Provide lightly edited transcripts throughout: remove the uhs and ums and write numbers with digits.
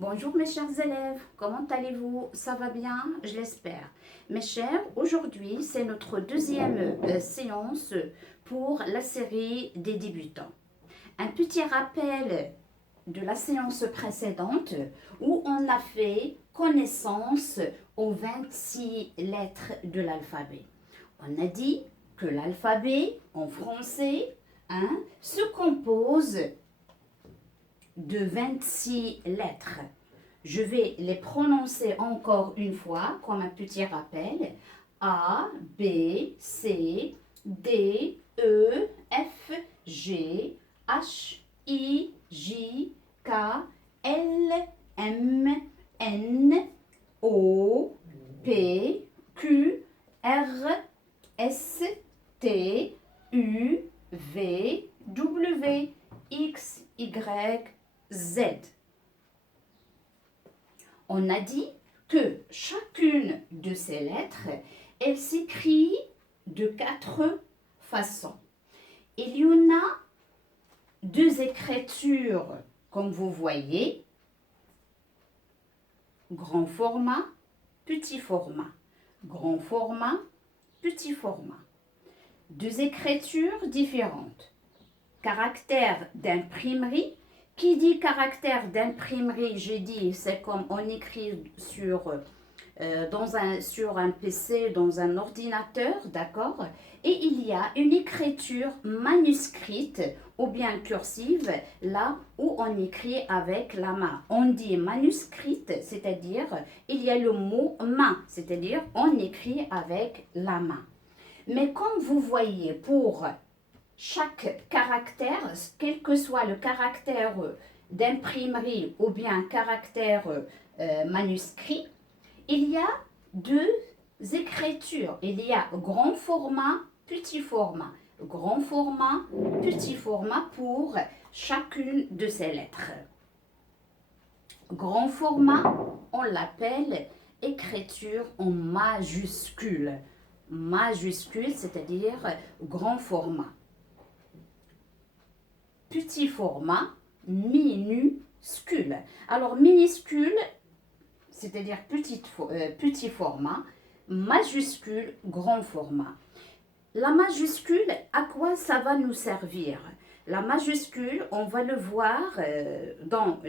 Bonjour mes chers élèves, comment allez-vous? Ça va bien? Je l'espère. Mes chers, aujourd'hui c'est notre deuxième séance pour la série des débutants. Un petit rappel de la séance précédente où on a fait connaissance aux 26 lettres de l'alphabet. On a dit que l'alphabet en français se compose de 26 lettres. Je vais les prononcer encore une fois comme un petit rappel. A, B, C, D, E, F, G, H, I, J, K, L, M, N, O, P, Q, R, S, T, U, V, W, X, Y, Z. On a dit que chacune de ces lettres, elle s'écrit de 4 façons. Il y en a 2 écritures, comme vous voyez, grand format, petit format, grand format, petit format. 2 écritures différentes. Caractère d'imprimerie. Qui dit caractère d'imprimerie, j'ai dit, c'est comme on écrit sur un PC, dans un ordinateur, d'accord? Et il y a une écriture manuscrite ou bien cursive, là où on écrit avec la main. On dit manuscrite, c'est-à-dire il y a le mot main, c'est-à-dire on écrit avec la main. Mais comme vous voyez, pour chaque caractère, quel que soit le caractère d'imprimerie ou bien caractère manuscrit, il y a 2 écritures. Il y a grand format, petit format. Grand format, petit format pour chacune de ces lettres. Grand format, on l'appelle écriture en majuscule. Majuscule, c'est-à-dire grand format. Petit format, minuscule. Alors, minuscule, c'est-à-dire petit format, majuscule, grand format. La majuscule, à quoi ça va nous servir? La majuscule, on va le voir dans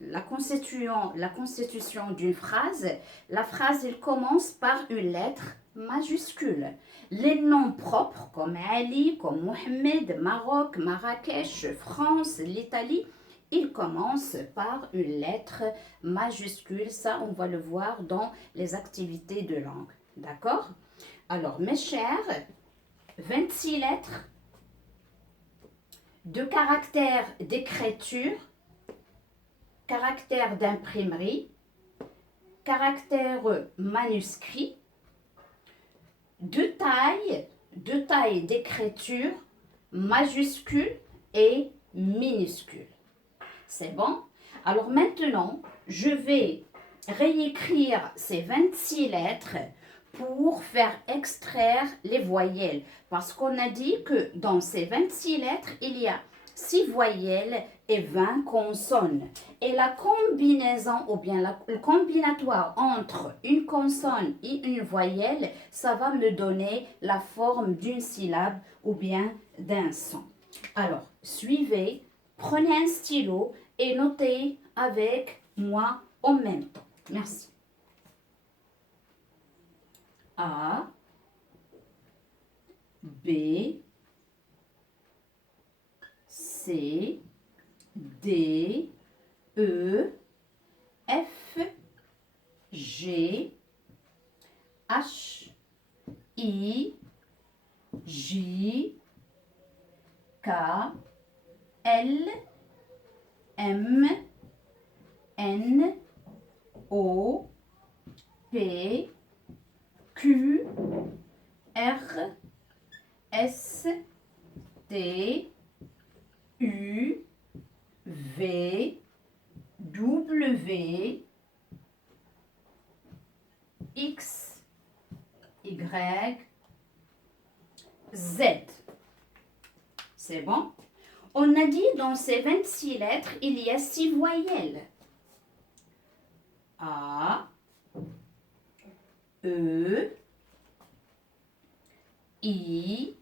la constitution d'une phrase. La phrase, elle commence par une lettre majuscule. Les noms propres comme Ali, comme Mohamed, Maroc, Marrakech, France, l'Italie, ils commencent par une lettre majuscule. Ça, on va le voir dans les activités de langue. D'accord? Alors, mes chers, 26 lettres, 2 caractères d'écriture, caractère d'imprimerie, caractère manuscrit, 2 tailles d'écriture, majuscule et minuscule. C'est bon? Alors maintenant, je vais réécrire ces 26 lettres pour faire extraire les voyelles. Parce qu'on a dit que dans ces 26 lettres, il y a 6 voyelles et 20 consonnes. Et la combinaison ou bien le combinatoire entre une consonne et une voyelle, ça va me donner la forme d'une syllabe ou bien d'un son. Alors, suivez, prenez un stylo et notez avec moi en même temps. Merci. A, B, C, D, E, F, G, H, I, J, K, L, M, N, O, P, Q, R, S, T, U, V, W, X, Y, Z. C'est bon? On a dit dans ces 26 lettres, il y a 6 voyelles. A, E, I,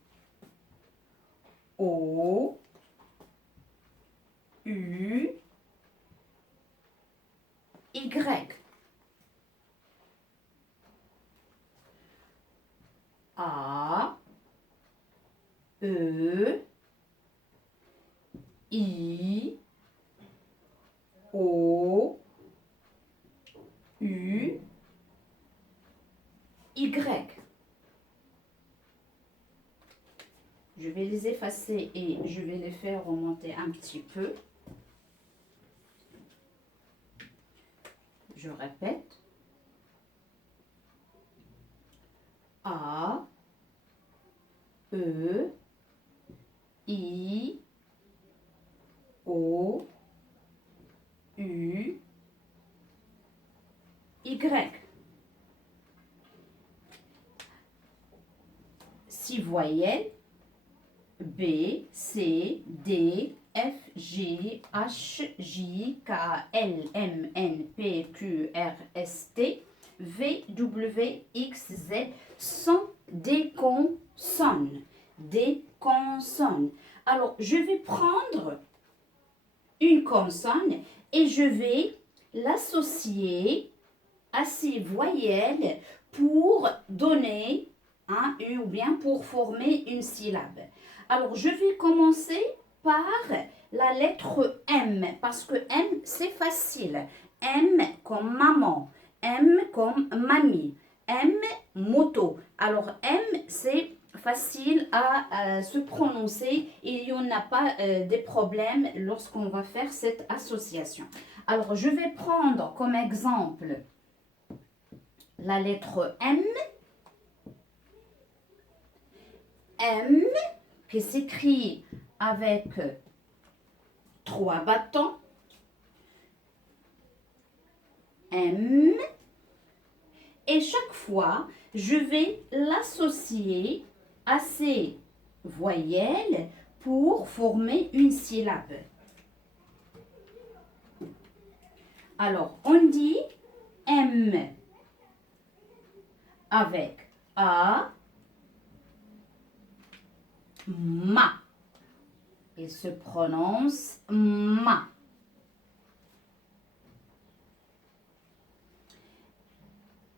O, U, Y. A, E, I, O, U, Y. Je vais les effacer et je vais les faire remonter un petit peu. Je répète. A, E, I, O, U, Y. 6 voyelles. B, C, D, F, G, H, J, K, L, M, N, P, Q, R, S, T, V, W, X, Z sont des consonnes. Des consonnes. Alors, je vais prendre une consonne et je vais l'associer à ces voyelles pour donner un U ou bien pour former une syllabe. Alors, je vais commencer par la lettre M, parce que M, c'est facile. M comme maman, M comme mamie, M, moto. Alors, M, c'est facile à se prononcer et il n'y en a pas de problème lorsqu'on va faire cette association. Alors, je vais prendre comme exemple la lettre M. M qui s'écrit avec 3 bâtons. M. Et chaque fois, je vais l'associer à ces voyelles pour former une syllabe. Alors, on dit M avec A, ma. Il se prononce ma.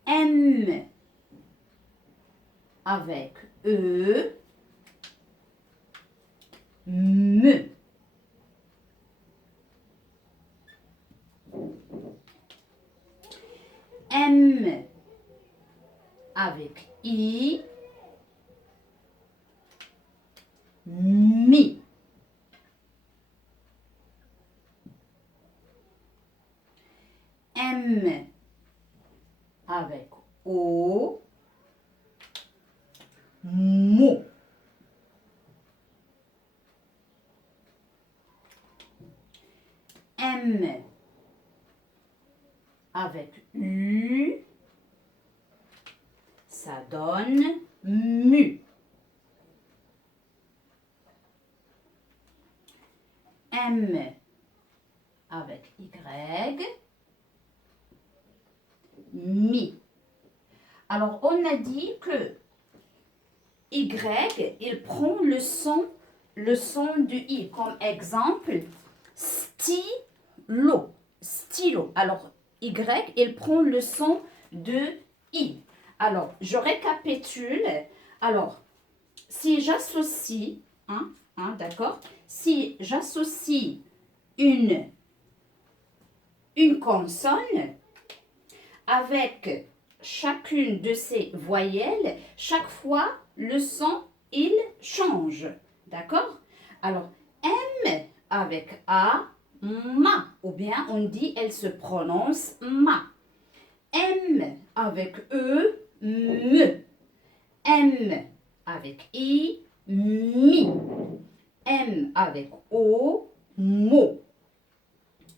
M avec E, me. M avec I, mi. M avec O, mo. M avec U, ça donne mu. M avec Y, mi. Alors, on a dit que Y, il prend le son du I. Comme exemple, stylo. Stylo. Alors, Y, il prend le son de I. Alors, je récapitule. Alors, si j'associe, d'accord? Si j'associe une consonne avec chacune de ces voyelles, chaque fois, le son, il change. D'accord? Alors, M avec A, ma. Ou bien on dit, elle se prononce ma. M avec E, me. M avec I, mi. M avec O, mo.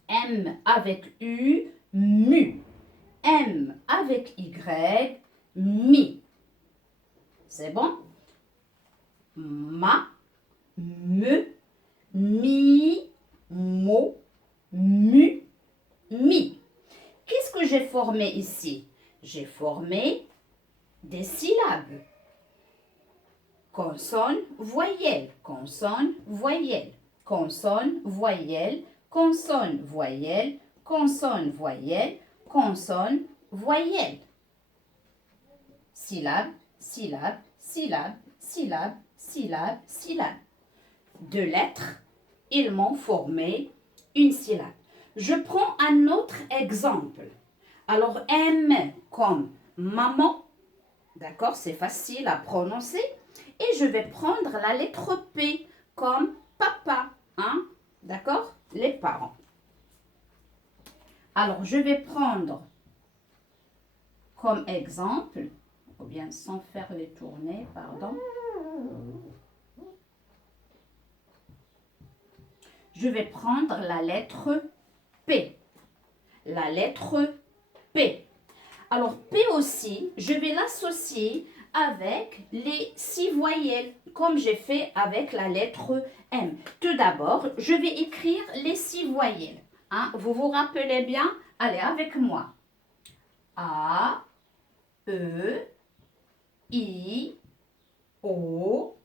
M avec U, mu. M avec Y, mi. C'est bon? Ma, me, mi, mo, mu, mi. qu'est-ce que j'ai formé ici? J'ai formé des syllabes. Consonne, voyelle, consonne, voyelle, consonne, voyelle, consonne, voyelle, consonne, voyelle, consonne, voyelle. Syllabe, syllabe, syllabe, syllabe, syllabe, syllabe. Deux lettres, ils m'ont formé une syllabe. Je prends un autre exemple. Alors, M comme maman, d'accord, c'est facile à prononcer. Et je vais prendre la lettre P comme papa, hein, d'accord, les parents. Alors, je vais prendre comme exemple, ou bien sans faire les tournées, pardon. Je vais prendre la lettre P. La lettre P. Alors, P aussi, je vais l'associer avec les 6 voyelles, comme j'ai fait avec la lettre M. Tout d'abord, je vais écrire les 6 voyelles. Hein? Vous vous rappelez bien? Allez, avec moi. A, E, I, O,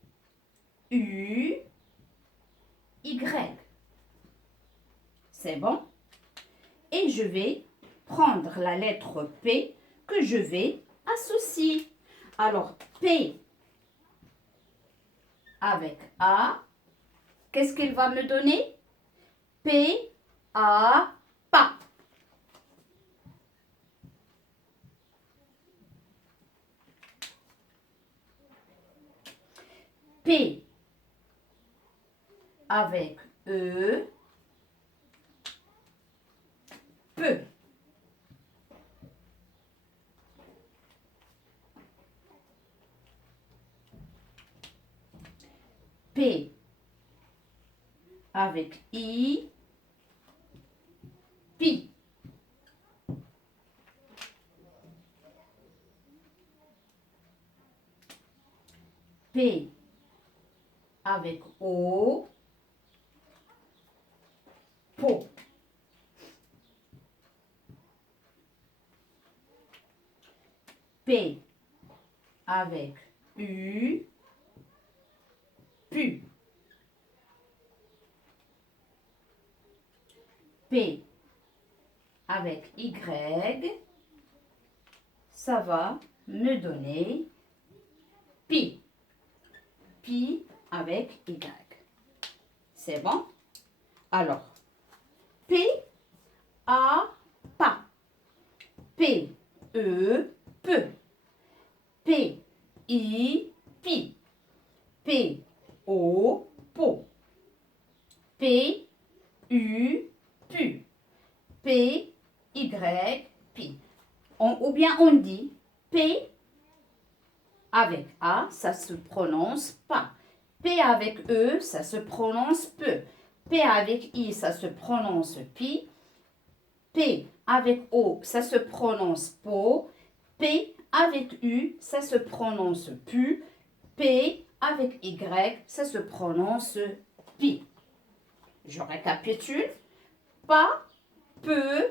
U, Y. C'est bon? Et je vais prendre la lettre P que je vais associer. Alors, P avec A, qu'est-ce qu'il va me donner? P, A, pas. P avec E, peu. P avec I, pi. P avec O, po. P avec U, pu. P avec Y, ça va me donner pi. Pi avec Y. C'est bon? Alors, P, A, pas. P, E, peu. P, I, pi. P, O, po. P, U, pu. P, Y, pi. Ou bien on dit P avec A, ça se prononce pas. P avec E, ça se prononce peu. P avec I, ça se prononce pi. P avec O, ça se prononce po. P avec U, ça se prononce pu. P avec Y, ça se prononce pi. Je récapitule. Pas, peu,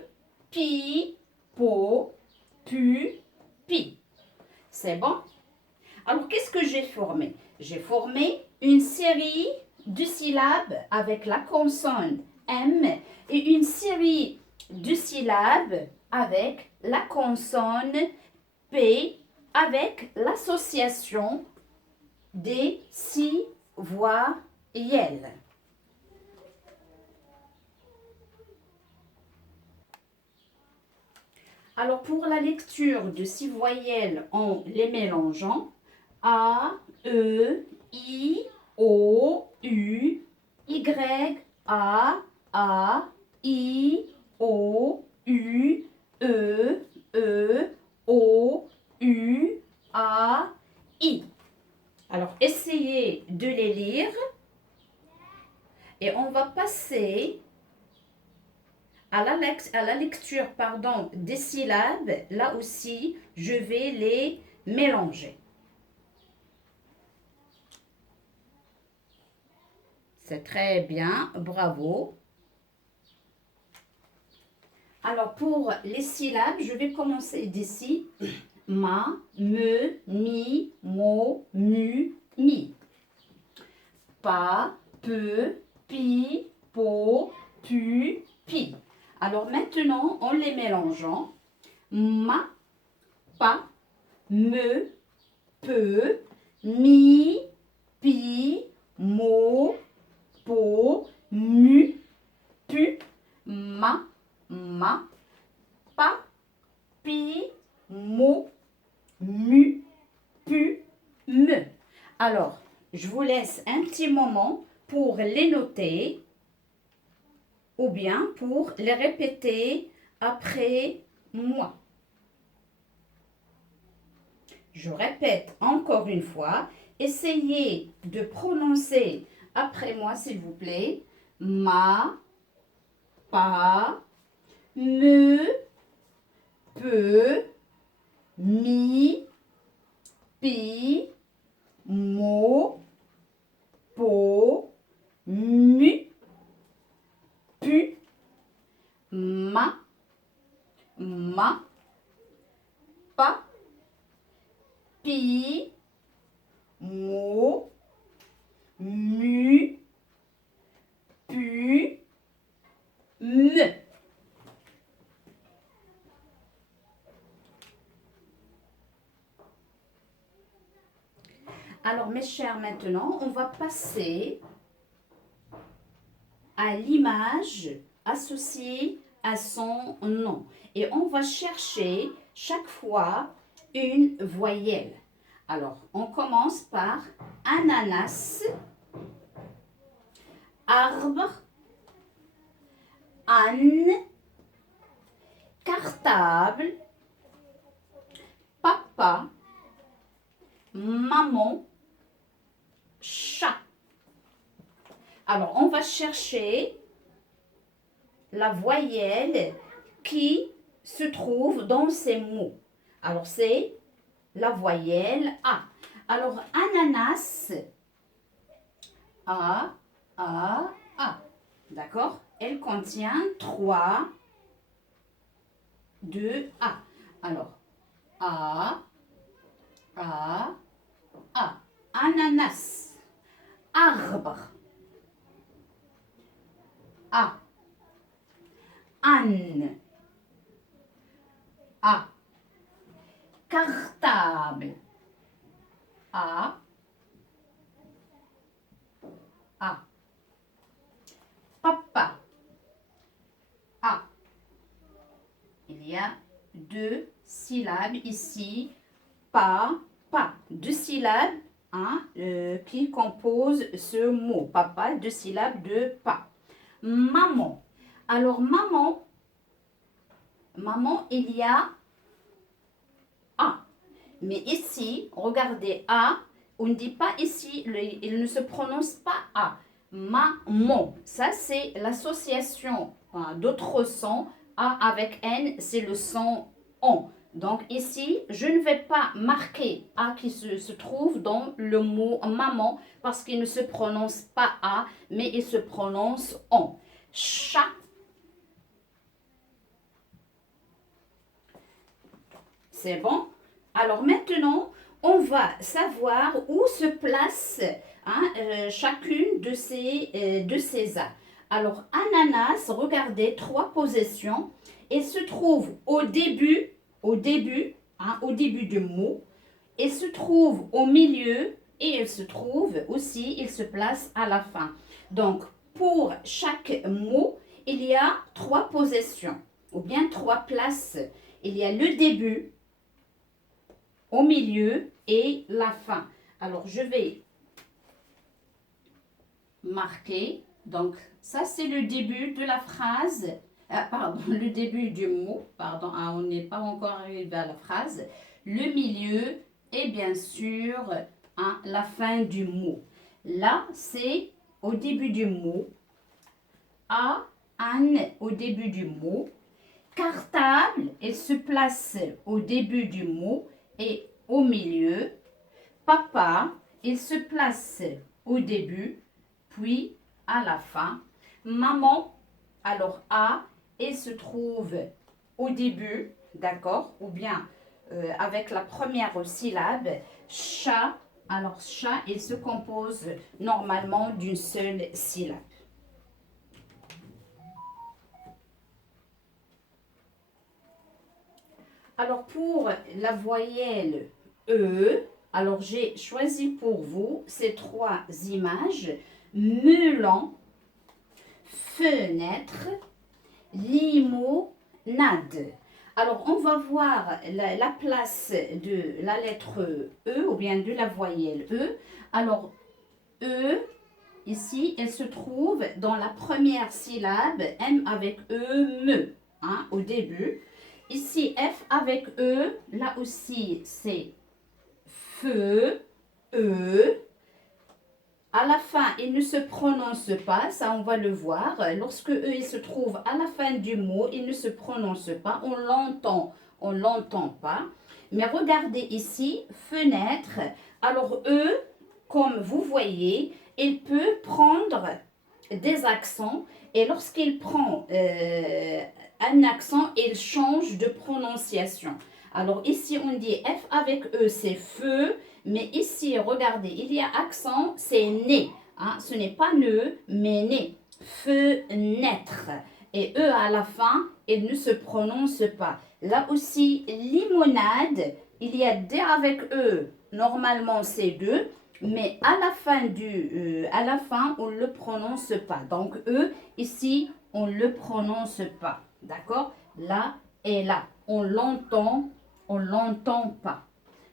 pi, po, pu, pi. C'est bon? Alors, qu'est-ce que j'ai formé? J'ai formé une série de syllabes avec la consonne M et une série de syllabes avec la consonne P avec l'association des 6 voyelles. Alors, pour la lecture de 6 voyelles en les mélangeant, A, E, I, O, U, Y, A, I, O, U, E, O, U, A, I. Alors, essayez de les lire et on va passer à la lecture des syllabes. Là aussi, je vais les mélanger. C'est très bien, bravo. Alors, pour les syllabes, je vais commencer d'ici. Ma, me, mi, mo, mu, mi. Pa, pe, pi, po, pu, pi. Alors maintenant, en les mélangeant, ma, pa, me, pe, mi, pi, mo, po, mu, pu, ma, pa, pi, mo, mu, pu, me. Alors, je vous laisse un petit moment pour les noter ou bien pour les répéter après moi. Je répète encore une fois. Essayez de prononcer après moi, s'il vous plaît. Ma, pa, me, pe, mi, pi, mo, po, mu, pu, ma, pa, pi, mo, mu, pu, me. Alors mes chers, maintenant, on va passer à l'image associée à son nom. Et on va chercher chaque fois une voyelle. Alors, on commence par ananas, arbre, âne, cartable, papa, maman, chat. Alors, on va chercher la voyelle qui se trouve dans ces mots. Alors, c'est la voyelle A. Alors, ananas, A. D'accord? Elle contient 3, 2, A. Alors, A. Ananas. Arbre. A. Âne. A. Cartable. A. Papa. A. Il y a 2 syllabes ici. Pa. 2 syllabes qui composent ce mot. Papa, 2 syllabes de pa. Maman. Alors, maman, il y a A. Mais ici, regardez A, on ne dit pas ici, il ne se prononce pas A. Maman. Ça, c'est l'association d'autres sons. A avec N, c'est le son ON. Donc ici, je ne vais pas marquer A qui se trouve dans le mot maman parce qu'il ne se prononce pas A, mais il se prononce ON. Chat. C'est bon? Alors maintenant, on va savoir où se place chacune de ces A. Alors, ananas, regardez, 3 positions. Et se trouve au début du mot. Il se trouve au milieu et il se trouve aussi, il se place à la fin. Donc, pour chaque mot, il y a 3 positions ou bien 3 places. Il y a le début, au milieu et la fin. Alors, je vais marquer. Donc, ça, c'est le début de la phrase. Le début du mot. On n'est pas encore arrivé à la phrase. Le milieu et bien sûr la fin du mot. Là, c'est au début du mot. Âne au début du mot. Cartable, il se place au début du mot et au milieu. Papa, il se place au début, puis à la fin. Maman, alors A, il se trouve au début, d'accord, ou bien avec la première syllabe, chat. Alors, chat, il se compose normalement d'une seule syllabe. Alors, pour la voyelle E, alors j'ai choisi pour vous ces trois images: melon, fenêtre, limonade. Alors, on va voir la place de la lettre E ou bien de la voyelle E. Alors, E, ici, elle se trouve dans la première syllabe, M avec E, me, hein, au début. Ici, F avec E, là aussi, c'est feu, E. À la fin, il ne se prononce pas, ça on va le voir. Lorsque E il se trouve à la fin du mot, il ne se prononce pas, on l'entend pas. Mais regardez ici, fenêtre. Alors E, comme vous voyez, il peut prendre des accents et lorsqu'il prend un accent, il change de prononciation. Alors ici, on dit F avec E, c'est feu. Mais ici, regardez, il y a accent, c'est né. Hein? Ce n'est pas ne, mais né. Fenêtre. Et E à la fin, il ne se prononce pas. Là aussi, limonade, il y a D avec E. Normalement, c'est deux. Mais à la fin, on ne le prononce pas. Donc, E, ici, on ne le prononce pas. D'accord? Là et là. On l'entend pas.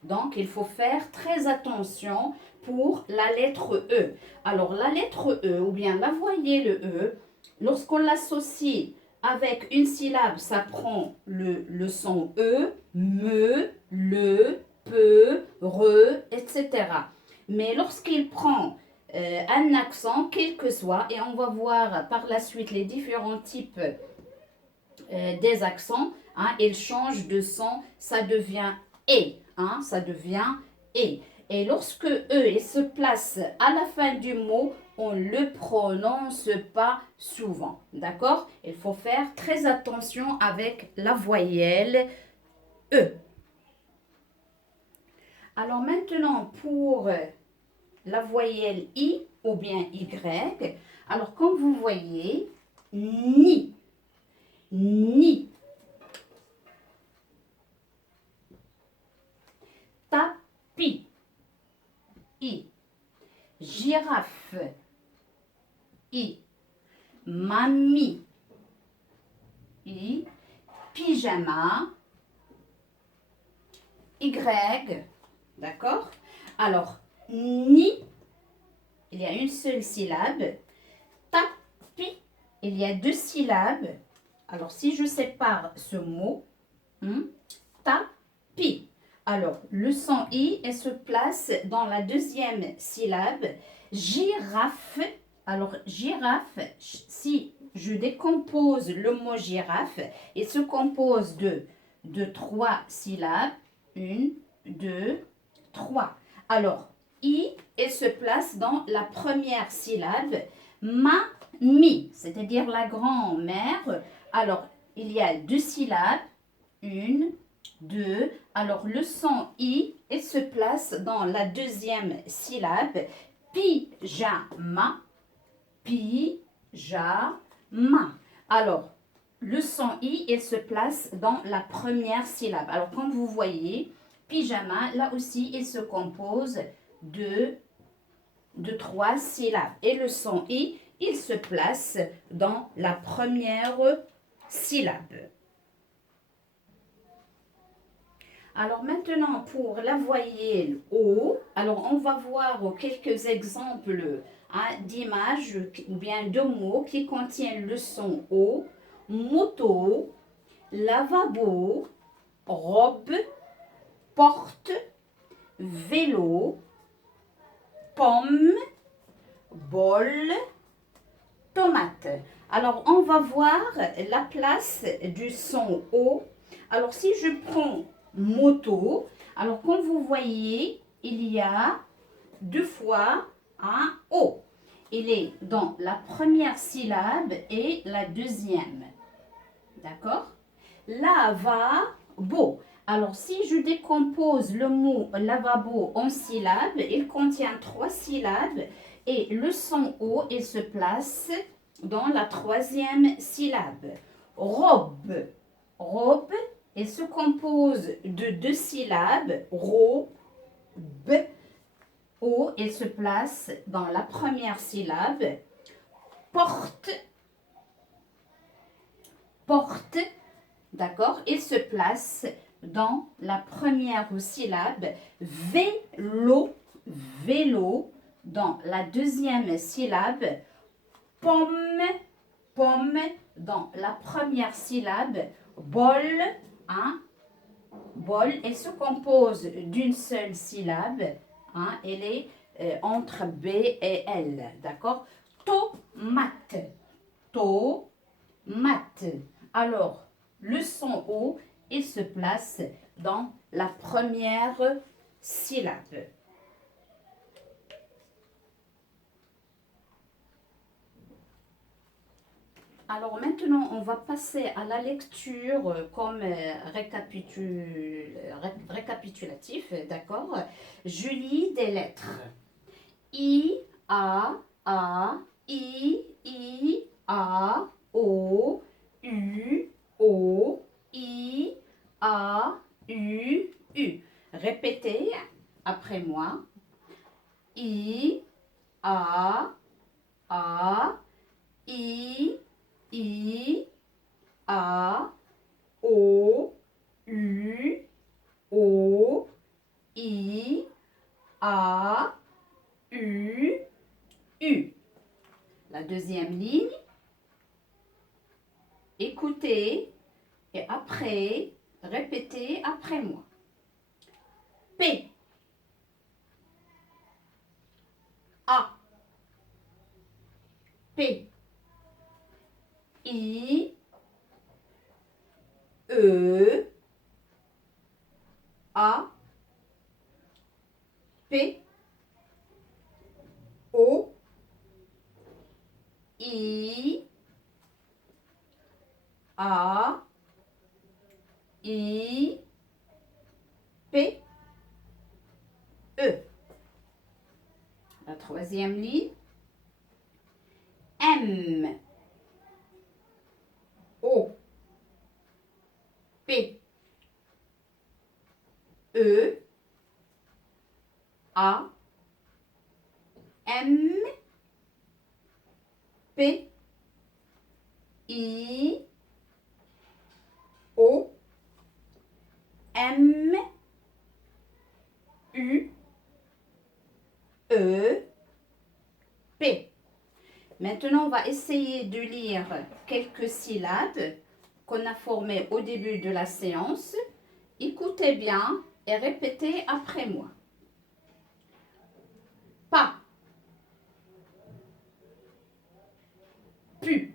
Donc, il faut faire très attention pour la lettre E. Alors, la lettre E, ou bien la voyelle E, lorsqu'on l'associe avec une syllabe, ça prend le son E, me, le, peu, re, etc. Mais lorsqu'il prend un accent, quel que soit, et on va voir par la suite les différents types des accents, hein, il change de son, ça devient E. Hein, ça devient E. Et lorsque E il se place à la fin du mot, on ne le prononce pas souvent. D'accord? Il faut faire très attention avec la voyelle E. Alors maintenant, pour la voyelle I ou bien Y, alors comme vous voyez, ni, ni. Tapis, I. Girafe, I. Mamie, I. Pyjama, Y. D'accord? Alors, ni, il y a une seule syllabe. Tapis, il y a deux syllabes. Alors, si je sépare ce mot, tapis. Alors, le son I, elle se place dans la deuxième syllabe. Girafe. Alors, girafe, si je décompose le mot girafe, il se compose de trois syllabes. Une, deux, trois. Alors, I, elle se place dans la première syllabe. Mamie, c'est-à-dire la grand-mère. Alors, il y a deux syllabes. Une, deux. Alors, le son I, il se place dans la deuxième syllabe. Pyjama, pyjama. Alors, le son I, il se place dans la première syllabe. Alors, comme vous voyez, pyjama, là aussi, il se compose de trois syllabes. Et le son I, il se place dans la première syllabe. Alors maintenant, pour la voyelle O, alors on va voir quelques exemples d'images ou bien de mots qui contiennent le son O. Moto, lavabo, robe, porte, vélo, pomme, bol, tomate. Alors, on va voir la place du son O. Alors, si je prends moto, alors comme vous voyez, il y a deux fois un O. Il est dans la première syllabe et la deuxième. D'accord? lavabo. Alors, si je décompose le mot lavabo en syllabes, il contient 3 syllabes et le son O, il se place dans la 3e syllabe. Robe. Robe, il se compose de 2 syllabes. Robe. O, il se place dans la première syllabe. Porte. Porte. D'accord? Il se place dans la première syllabe. Vélo. Vélo. Dans la 2e syllabe. Pomme. Pomme. Dans la première syllabe. Bol. Hein? Bol. Elle se compose d'une seule syllabe. Hein? Elle est entre B et L. D'accord? Tomate. Tomate. Alors, le son O, il se place dans la première syllabe. Alors maintenant, on va passer à la lecture comme récapitulatif, d'accord? Je lis des lettres. I, A, I, A, O, U, O, I, A, U, U. Répétez après moi. I, A, I, A, O, U, O, I, A, U, U. La deuxième ligne. Écoutez et après, répétez après moi. P, A, P, I, E, A, P, O, I, A, I, P, E. La troisième ligne. M, O, P, E, A, M, P, I, O, M, U, E, P. Maintenant, on va essayer de lire quelques syllabes qu'on a formées au début de la séance. Écoutez bien et répétez après moi. Pas, pu,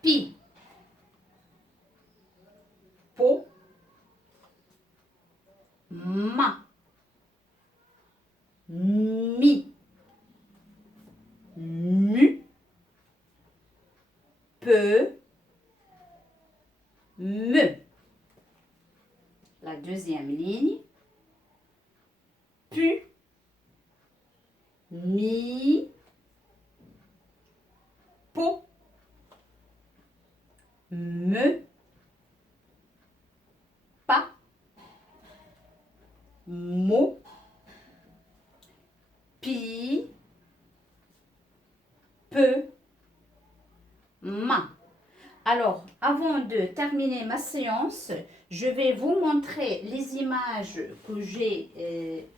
pi, po, ma, mi, mu, peu, me. La deuxième ligne. Pu, mi, po, me, pas, mo, pi, peu, ma. Alors, avant de terminer ma séance, je vais vous montrer les images que j'ai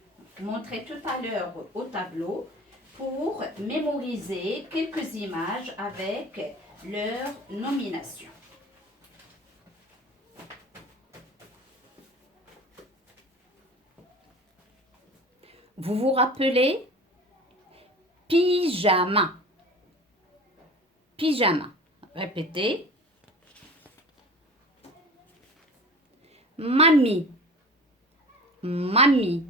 montrées tout à l'heure au tableau pour mémoriser quelques images avec leur nomination. Vous vous rappelez? Pyjama. Pyjama. Répétez. Mamie. Mamie.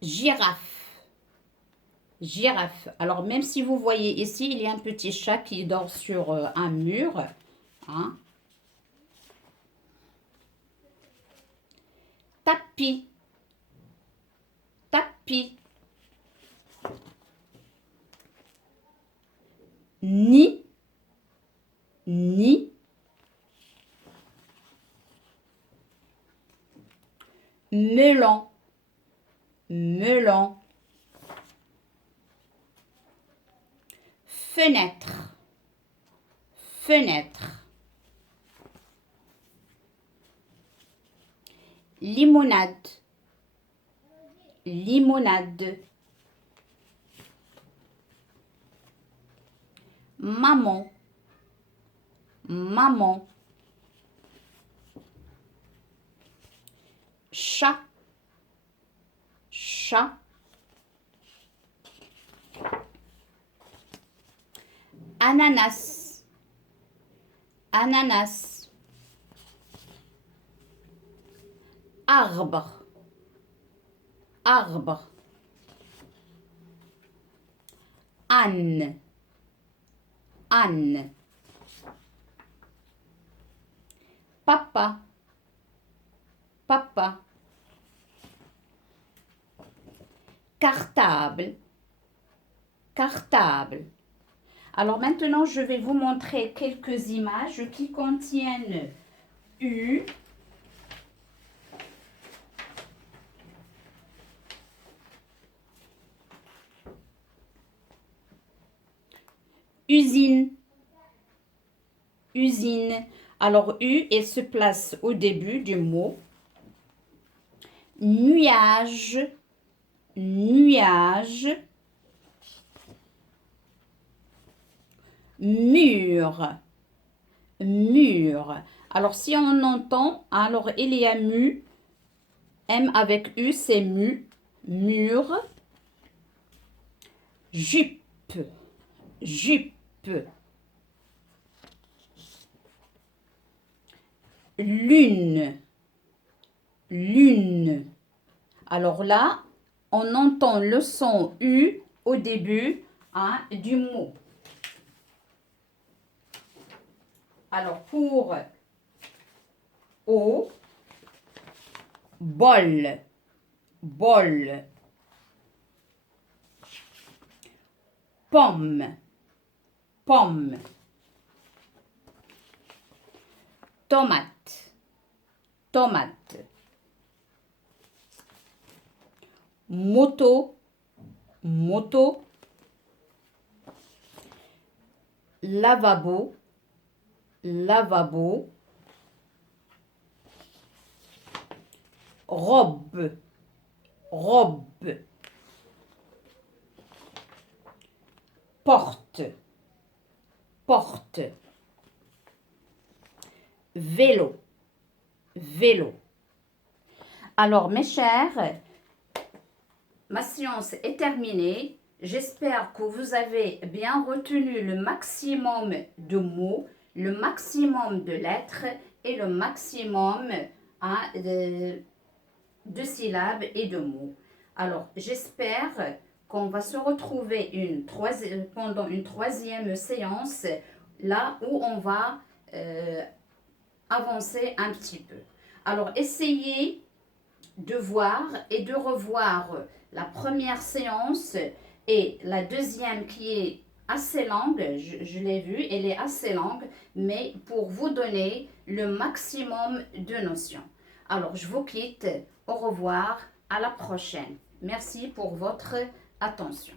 Girafe. Girafe. Alors, même si vous voyez ici, il y a un petit chat qui dort sur un mur. Hein. Tapis. Tapis. Nid. Nid. Melon. Melon. Fenêtre. Fenêtre. Limonade. Limonade. Maman. Maman. Chat. Chat. Ananas. Ananas. Arbre. Arbre. Âne. Âne. Papa. Papa. Cartable. Cartable. Alors maintenant, je vais vous montrer quelques images qui contiennent U, usine. Usine. Alors, U, elle se place au début du mot. Nuage. Nuage. Mur. Mur. Alors, si on entend, alors il y a mu. M avec U, c'est mu. Mur. Jupe. Jupe. Lune. Lune. Alors là, on entend le son U au début hein, du mot. Alors pour O, bol. Bol. Pomme. Pomme. Tomate. Tomate. Moto. Moto. Lavabo. Lavabo. Robe. Robe. Porte. Porte. Vélo. Vélo. Alors, mes chers, ma séance est terminée. J'espère que vous avez bien retenu le maximum de mots, le maximum de lettres et le maximum hein, de syllabes et de mots. Alors, j'espère qu'on va se retrouver pendant une troisième séance, là où on va avancer un petit peu. Alors, essayez de voir et de revoir la première séance et la deuxième qui est assez longue, je l'ai vue, elle est assez longue, mais pour vous donner le maximum de notions. Alors, je vous quitte. Au revoir, à la prochaine. Merci pour votre attention.